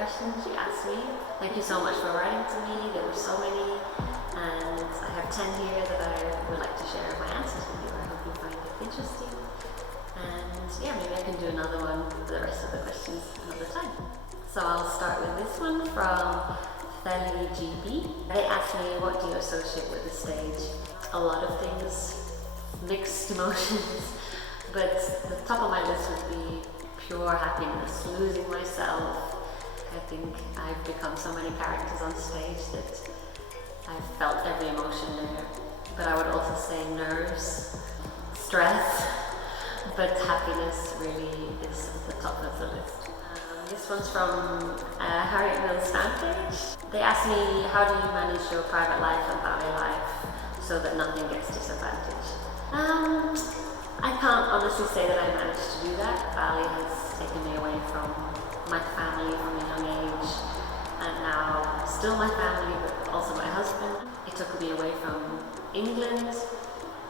questions you asked me. Thank you so much for writing to me. There were so many, and I have 10 here that I would like to share my answers with you. I hope you find it interesting. And yeah, maybe I can do another one for the rest of the questions another time. So I'll start with this one from Feli GB. They asked me, what do you associate with the stage? A lot of things, mixed emotions, but the top of my list would be pure happiness, losing myself. I think I've become so many characters on stage that I've felt every emotion there. But I would also say nerves, stress, but happiness really is at the top of the list. This one's from Harriet Mills fan page. They asked me, how do you manage your private life and ballet life so that nothing gets disadvantaged? I can't honestly say that I managed to do that. Ballet has taken me away from my family from a young age, and now still my family, but also my husband. It took me away from England.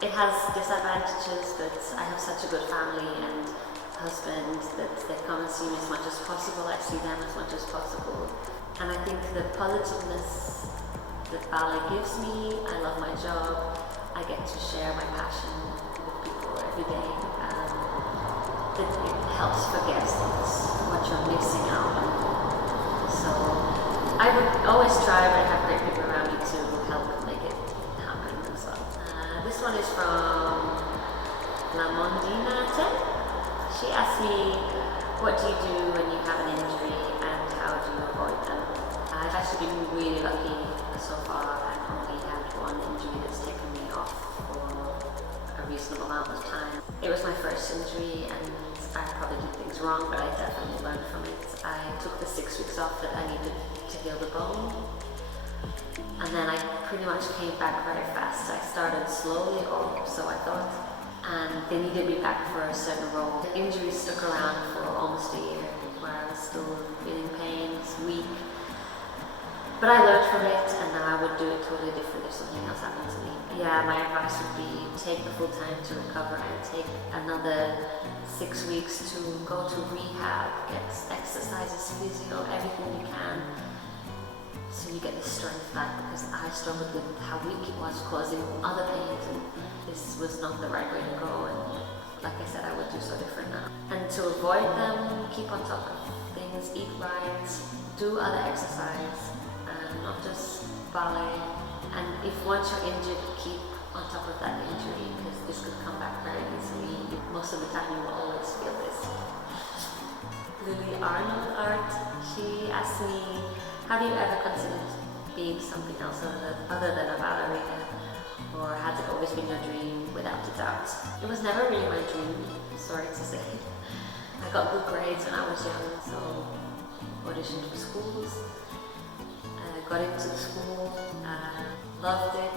It has disadvantages, but I have such a good family and husband that they come and see me as much as possible. I see them as much as possible. And I think the positiveness that ballet gives me, I love my job. I get to share my passion with people every day. That it helps forget what you're missing out on. So I would always try, but I have great people around me to help make it happen as well. This one is from La Mondinate. She asked me, what do you do when you have an injury and how do you avoid them? I've actually been really lucky so far. I've only had one injury that's taken me off for a reasonable amount of time. It was my first injury and I probably did things wrong, but I definitely learned from it. I took the 6 weeks off that I needed to heal the bone, and then I pretty much came back very fast. I started slowly, or so I thought, and they needed me back for a certain role. The injury stuck around for almost a year, where I was still feeling pain, weak. But I learned from it, and now I would do it totally different if something else happened to me. Yeah, my advice would be take the full time to recover and take another 6 weeks to go to rehab, get exercises, physio, everything you can, so you get the strength back, because I struggled with how weak it was, causing other pains, and this was not the right way to go. And like I said, I would do so different now. And to avoid them, keep on top of things, eat right, do other exercise, not just ballet. And if once you're injured, keep on top of that injury, because this could come back very easily. Most of the time you will always feel this. Lily Arnold Art, she asked me, have you ever considered being something else other than a ballerina? Or has it always been your dream without a doubt? It was never really my dream, sorry to say. I got good grades when I was young, so auditioned for schools. Got into the school, loved it,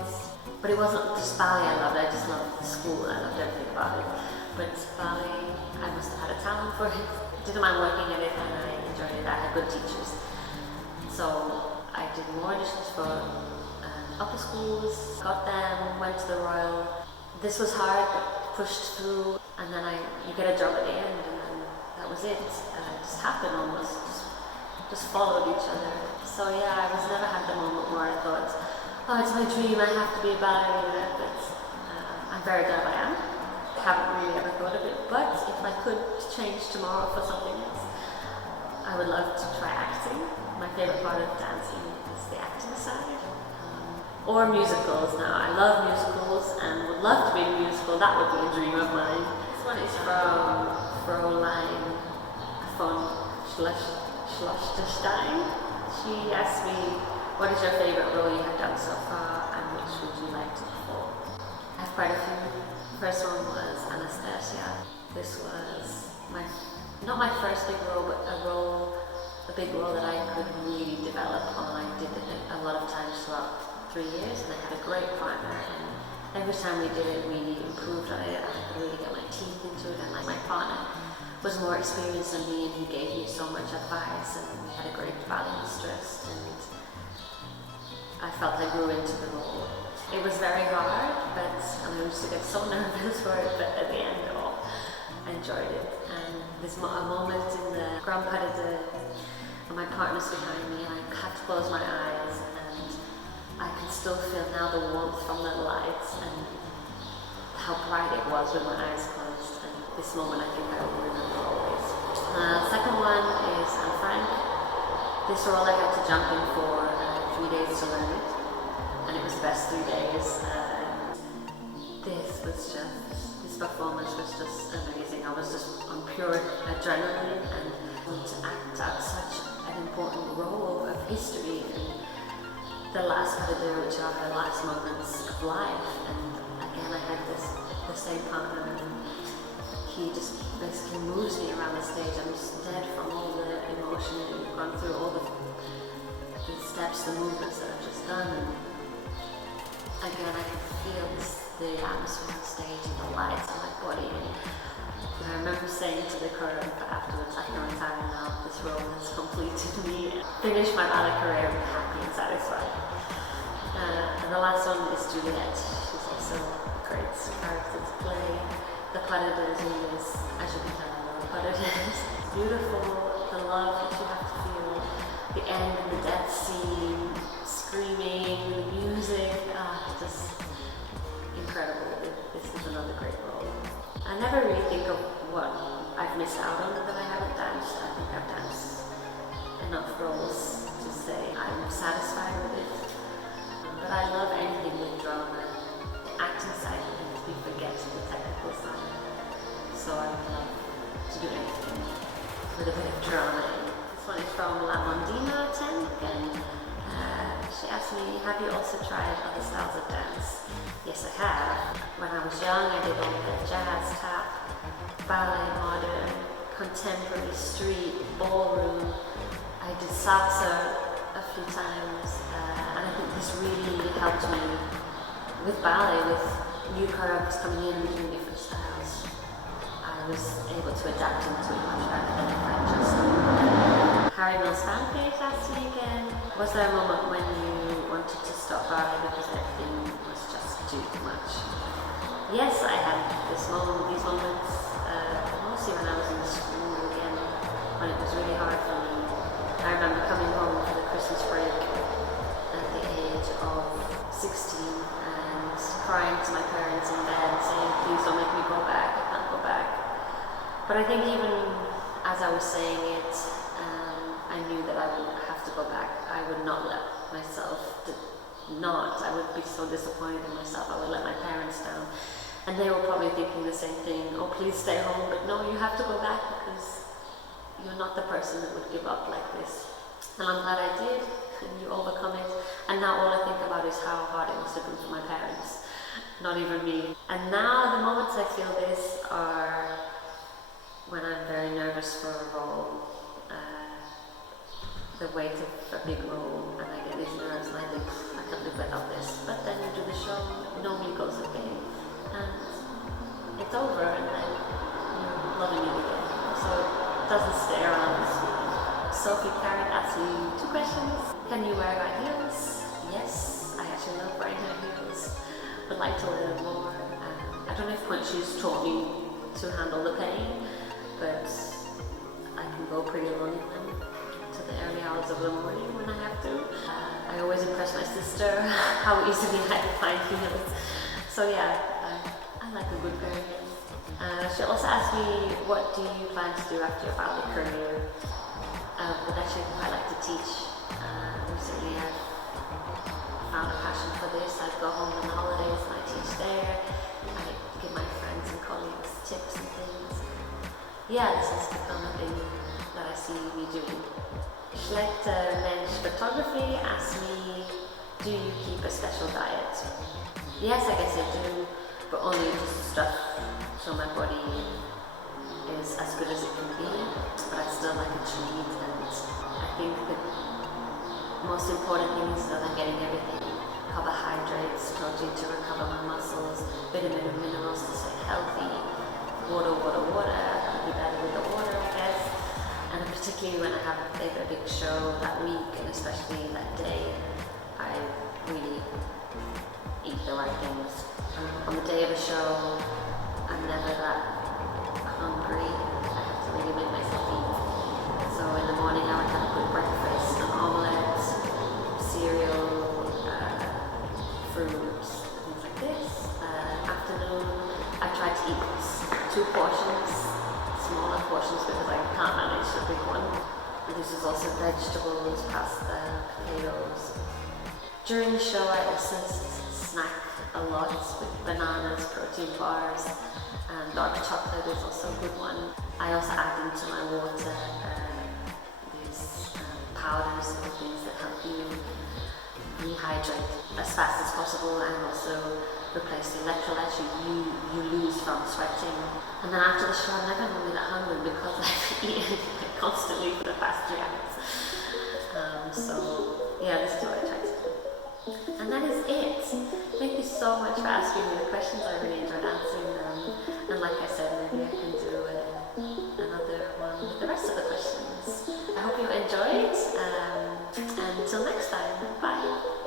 but it wasn't just ballet I loved, I just loved the school, I loved everything about it. But ballet, I must have had a talent for it, didn't mind working at it, and I enjoyed it. I had good teachers. So I did more auditions for upper schools, got them, went to the Royal. This was hard, but pushed through, and then you get a job at the end, and then that was it. It just happened almost, just followed each other. So yeah, I was never had the moment where I thought, oh, it's my dream, I have to be a ballerina, but I'm very glad I am. I haven't really ever thought of it, but if I could change tomorrow for something else, I would love to try acting. My favorite part of dancing is the acting side. Or musicals now. I love musicals and would love to be in a musical. That would be a dream of mine. This one is from Fräulein von Schlosterstein. She asked me, what is your favorite role you have done so far and which would you like to perform? I have quite a few. The first one was Anastasia. This was not my first big role, but a big role that I could really develop on. I did it a lot of times throughout 3 years, and I had a great partner, and every time we did it, we improved on it. I could really get my teeth into it, and my partner was more experienced than me, and he gave me so much advice, and we had a great ballet mistress, and I felt I grew into the role. It was very hard, but I used to get so nervous for it, but at the end, I enjoyed it. And there's a moment in the Grand Pas de Deux, a and my partner's behind me, and I have to close my eyes, and I can still feel now the warmth from the lights and how bright it was with my eyes closed. And this moment I think I will remember always. Second one is Anne Frank. This role I had to jump in for 3 days to learn it, and it was the best 3 days. This performance was just amazing. I was just on pure adrenaline, and to act out such an important role of history and the last pas de deux, which are her last moments of life. And again, I had the same partner, and he just basically moves me around the stage. I'm just dead from all the emotion that we've gone through, all the steps, the movements that I've just done. And again, I can feel the atmosphere on stage and the lights on my body. And I remember saying to the choreographer afterwards, I can retire now. This role has completed me. Finished my ballet career happy and satisfied. And the last one is Juliet. She's also a great character to play. The pas de deux is, as you can tell, the pas de deux is beautiful. The love that you have to feel. The end and the death scene, screaming, the music, just incredible. This is another great role. I never really think of what I've missed out on that I haven't danced. I think I've danced enough roles to say I'm satisfied with it. But I love anything with drama. The acting side of it, we forget the technical side. So I would love to do anything with a bit of drama in it. This one is from La Mondina 10, and she asked me, have you also tried other styles of dance? Yes, I have. When I was young, I did all the jazz, tap, ballet, modern, contemporary, street, ballroom. I did salsa a few times, and I think this really helped me with ballet, with new choreographers coming in and doing different styles. I was able to adapt into it much better than if I just Harry Mills fan page asked me again, was there a moment when you wanted to stop ballet because everything was just too much? Yes, I had these moments, mostly when I was in school again, when it was really hard for me. I remember coming home for the Christmas break at the age of 16 and crying to my parents in bed saying, please don't make me go back, I can't go back. But I think even as I was saying it, I knew that I would have to go back. I would not let myself I would be so disappointed in myself. I would let my parents down. And they were probably thinking the same thing, oh please stay home, but no, you have to go back because you're not the person that would give up like this. And I'm glad I did, and you overcome it. And now all I think about is how hard it must have been for my parents, not even me. And now the moments I feel this are when I'm very nervous for a role. The weight of a big role, and I get these nerves and I think I can't live without this. But then you do the show, normally goes okay, and it's over, and then you're loving it again. So it doesn't stay around. Sophie Carrick asked me 2 questions. Can you wear high heels? Yes, I actually love wearing high heels. Would like to learn more. I don't know if pointe shoes taught me to handle the pain, but I can go pretty long in them to the early hours of the morning when I have to. I always impress my sister how easily I can find heels. So yeah, I like a good pair of heels. She also asked me, what do you plan to do after your ballet career? But actually I like to teach. Recently I've found a passion for this. I go home on the holidays and I teach there. I give my friends and colleagues tips and things. Yeah, this has become a thing that I see me doing. Schlecht Mensch Photography asked me, do you keep a special diet? Yes, I guess I do, but only just stuff so my body is as good as it can be, but I still like a treat, and I think the most important thing is that I'm getting everything: carbohydrates, protein to recover my muscles, vitamin and minerals to stay healthy, water, could be better with the water, I guess. And particularly when I have a big show that week, and especially that day, I really eat the right things. On the day of a show, I'm never that hungry. I have to really make myself eat. So in the morning I would have a good breakfast. This is also vegetables, pasta, potatoes. During the show I also snack a lot with bananas, protein bars, and dark chocolate is also a good one. I also add into my water these powders and things that help you rehydrate as fast as possible and also replace the electrolytes you lose from sweating. And then after the show I'm never really that hungry because I've eaten constantly for the past 3 hours. So yeah, this is what I try to do. And that is it. Thank you so much for asking me the questions. I really enjoyed answering them. And like I said, maybe I can do another one with the rest of the questions. I hope you enjoyed. And until next time, bye.